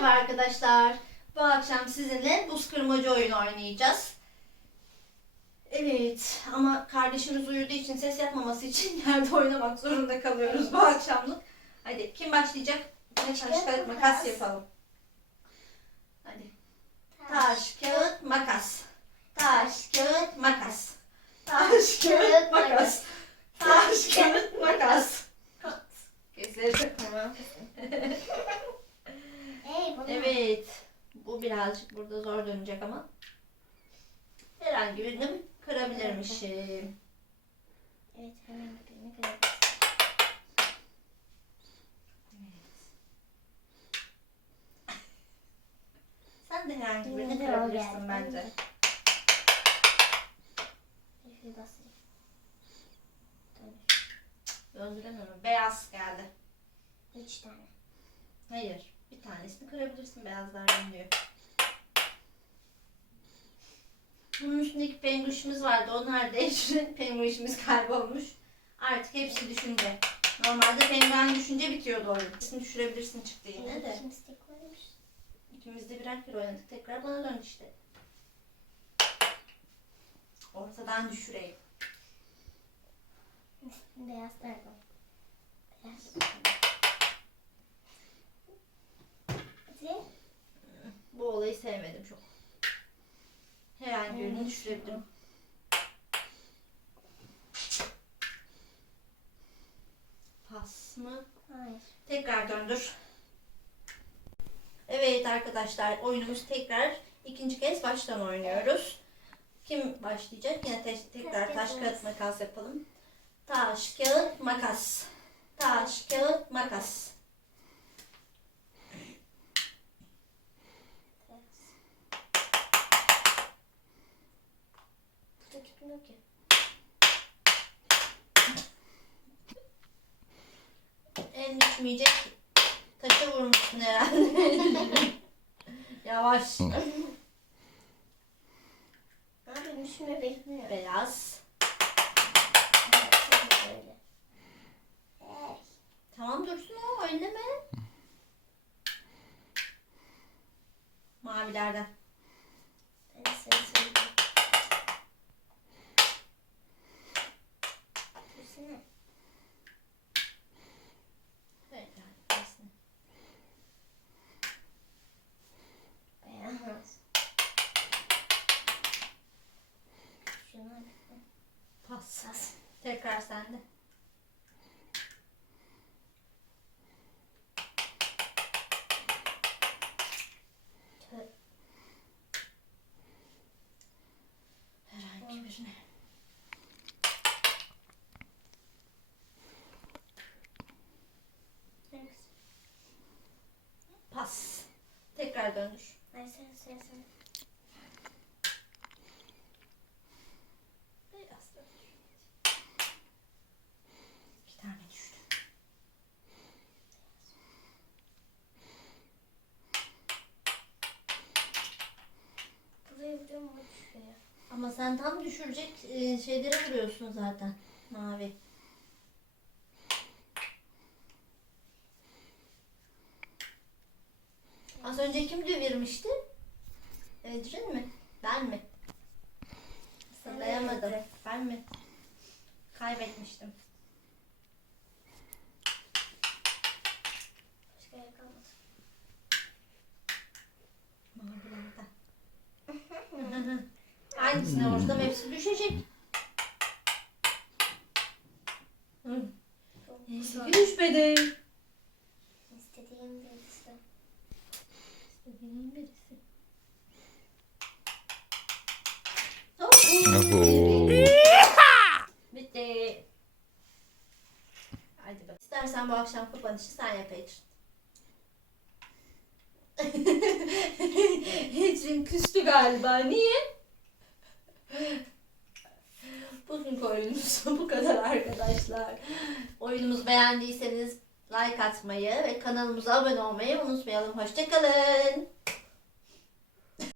Merhaba arkadaşlar. Bu akşam sizinle buz kırmacı oyunu oynayacağız. Evet ama kardeşimiz uyuduğu için ses yapmaması için yerde oynamak zorunda kalıyoruz bu akşamlık. Hadi kim başlayacak? Taş, taş kağıt makas yapalım. Hadi. Taş, kağıt, makas. Taş, kağıt, makas. Taş, kağıt, makas. Taş, kağıt, makas. Gözleri takma. Bu birazcık burada zor dönecek ama. Herhangi birini kırabilirmişim. Evet, hemen birini kırabiliriz. Sen de herhangi birini kırabilirsin bence. Bir basayım. Döndüremiyorum. Beyaz geldi. Üç tane. Hayır. Bir tanesini kırabilirsin beyazlardan diyor. Bunun üstündeki penguişimiz vardı. O nerede? penguişimiz kaybolmuş. Artık hepsi düşünce. Normalde penguen düşünce bitiyordu oyun. İkisini düşürebilirsin çıktı yine de. Koymuş. İkimiz de birer kere oynadık. Tekrar bana dön işte. Ortadan düşüreyim. Beyazlar var. Beyaz. Hadi. Bu olayı sevmedim çok. Herhangi birini düşürebilirim. Pas mı? Hayır. Tekrar döndür. Evet arkadaşlar oyunumuz tekrar ikinci kez baştan oynuyoruz. Kim başlayacak? Yine te- tekrar taş kağıt makas yapalım. Taş kağıt makas. Taş kağıt makas. Beyaz. Gitmiyor ki. En düşmeyecek taşa vurmuşsun herhalde. Yavaş. Yapayım? Düşünme bekliyor. Beyaz. Böyle. Tamam dursun o oynama. Mavilerden. Pas. Tekrar sende. Herhangi birine. Pas. Tekrar döndür. Ay sen sen sen. Beyaz döndür. İki tane düştü. Buraya vuruyorum bu düşüyor. Ama sen tam düşürecek e, şeylere vuruyorsun zaten. Mavi. Az önce kim devirmişti? Edrin mi? Ben mi? Hatırlayamadım. Ben mi? Kaybetmiştim. Hangisine vursam hepsi düşecek. Neyse ki düşmedi. İstediğim birisi. İstediğin birisi. Oho. Bitti. Hadi bak. İstersen bu akşam kapanışı sen yap Ecrin. Ecrin küstü galiba. Niye? Bugünkü oyunumuz bu kadar arkadaşlar. Oyunumuzu beğendiyseniz like atmayı ve kanalımıza abone olmayı unutmayalım. Hoşçakalın.